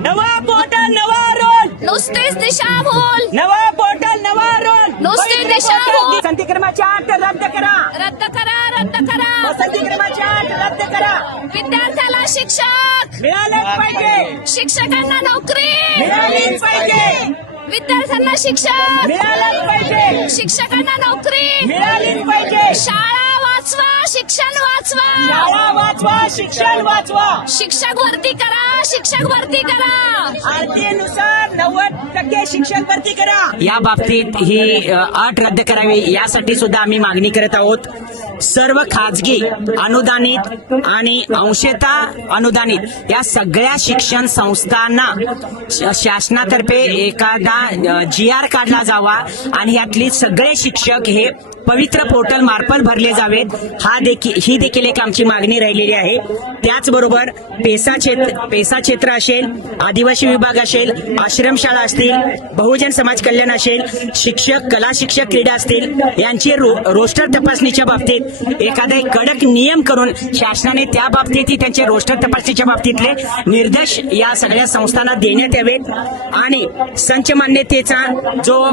नवा पोर्टल नवा रोल, नुसतीच दिशाभूल, नवा पोर्टल नवा रोल, नुसती दिशाभूल. वसंती क्रमांक 8 रद्द करा, रद्द करा, रद्द करा. वसंती क्रमांक 8 रद्द करा. विद्यार्थ्याला शिक्षक, मिळालंच पाहिजे, शिक्षकांना नोकरी, मिळालीच पाहिजे, विद्यार्थ्यांना शिक्षक, मिळालंच पाहिजे, शिक्षकांना नोकरी, मिळालीच पाहिजे. शाळा वाचवा, शिक्षण वाचवा, शाळा वाचवा, शिक्षण वाचवा. शिक्षक भरती करा, शिक्षक भरती करा. आरटीनुसार 90% शिक्षक भरती करा. या बाबतीत ही अट रद्द करावी यासाठी सुद्धा आम्ही मागणी करत आहोत. सर्व खाजगी अनुदानित आणि अंशतः अनुदानित या सगळ्या शिक्षण संस्थांना शासनातर्फे एखादा GR काढला जावा आणि यातली सगळे शिक्षक हे पवित्र पोर्टल मार्फत भरले जावेत. ही देखील एक आमची मागणी राहिलेली आहे. त्याचबरोबर पेसा क्षेत्र असेल, आदिवासी विभाग असेल, आश्रमशाळा असतील, बहुजन समाज कल्याण असेल, शिक्षक, कला शिक्षक, क्रीडा असतील, यांची रोस्टर तपासणीच्या बाबतीत एखादा एक कडक नियम करून शासनाने त्या बाबतीत त्यांचे रोस्टर तपासणीच्या बाबतीतले निर्देश या सगळ्या संस्थांना देण्यात यावेत. आणि संच मान्यतेचा जो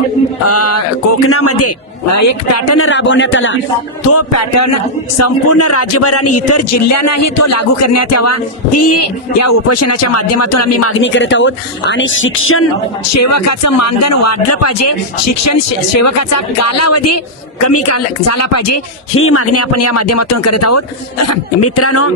कोकणामध्ये एक पॅटर्न राबवण्यात आला, तो पॅटर्न संपूर्ण राज्यभर आणि इतर जिल्ह्यांनाही तो लागू करण्यात यावा, ही या उपोषणाच्या माध्यमातून आम्ही मागणी करत आहोत. आणि शिक्षण सेवकाचं मानधन वाढलं पाहिजे, शिक्षण सेवकाचा कालावधी कमी झाला पाहिजे, ही मागणी आपण या माध्यमातून करत आहोत. मित्रांनो,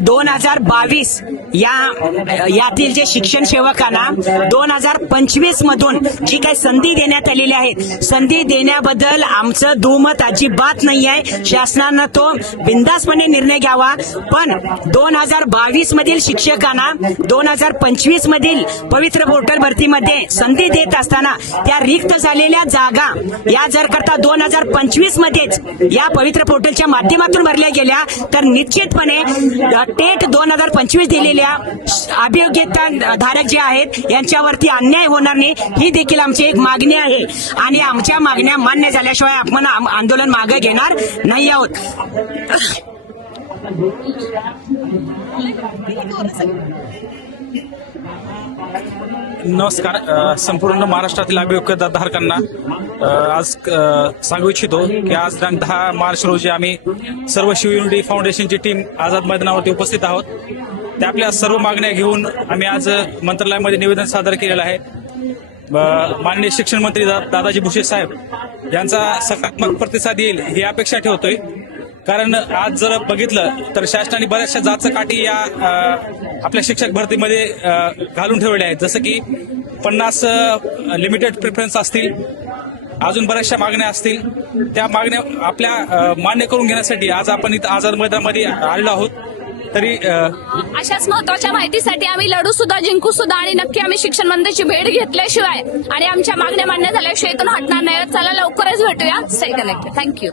2022 यातील जे शिक्षण सेवकांना 2025 मधून जी काही संधी देण्यात आलेली आहे, संधी देण्याबद्दल आमचं दुमत अजिबात नाही आहे. शासनानं तो बिनधास्तपणे निर्णय घ्यावा. पण 2022 मधील शिक्षकांना 2025 मधील पवित्र पोर्टल भरतीमध्ये संधी देत असताना त्या रिक्त झालेल्या जागा या जर करता 2025 मध्येच या पवित्र पोर्टलच्या माध्यमातून भरल्या गेल्या तर निश्चितपणे टेट 2025 दिलेल्या अभियोग्यता धारक जे आहेत यांच्यावरती अन्याय होणार नाही, ही देखील आमची एक मागणी आहे. आणि आमच्या मागण्या मान्य झाल्याशिवाय आपण आंदोलन मागे घेणार नाही आहोत. नमस्कार. संपूर्ण महाराष्ट्रातील अभियोग्यता धारकांना आज सांगू इच्छितो की आज दिनांक 10 मार्च रोजी आम्ही सर्व शिव युनिटी फाउंडेशनची टीम आझाद मैदानावरती उपस्थित आहोत. त्या आपल्या सर्व मागण्या घेऊन आम्ही आज मंत्रालयामध्ये निवेदन सादर केलेलं आहे. माननीय शिक्षण मंत्री दादाजी भुसे साहेब यांचा सकारात्मक प्रतिसाद येईल ही अपेक्षा ठेवतोय. कारण आज जर बघितलं तर शासनाने बऱ्याचशा जातचं काठी या आपल्या शिक्षक भरतीमध्ये घालून ठेवले आहेत. जसं की 50 लिमिटेड प्रिफरन्स असतील, अजून बऱ्याचशा मागण्या असतील. त्या मागण्या आपल्या मान्य करून घेण्यासाठी आज आपण इथं आझाद मैदानामध्ये आलेलो आहोत. तरी अशाच महत्वाच्या माहितीसाठी आम्ही लढू सुद्धा, जिंकू सुद्धा आणि नक्की आम्ही शिक्षण मंत्र्याची भेट घेतल्याशिवाय आणि आमच्या मागण्या मान्य झाल्याशिवाय इथून हटणार नाही. चला लवकरच भेटूया. सई कनेक्ट. थँक्यू.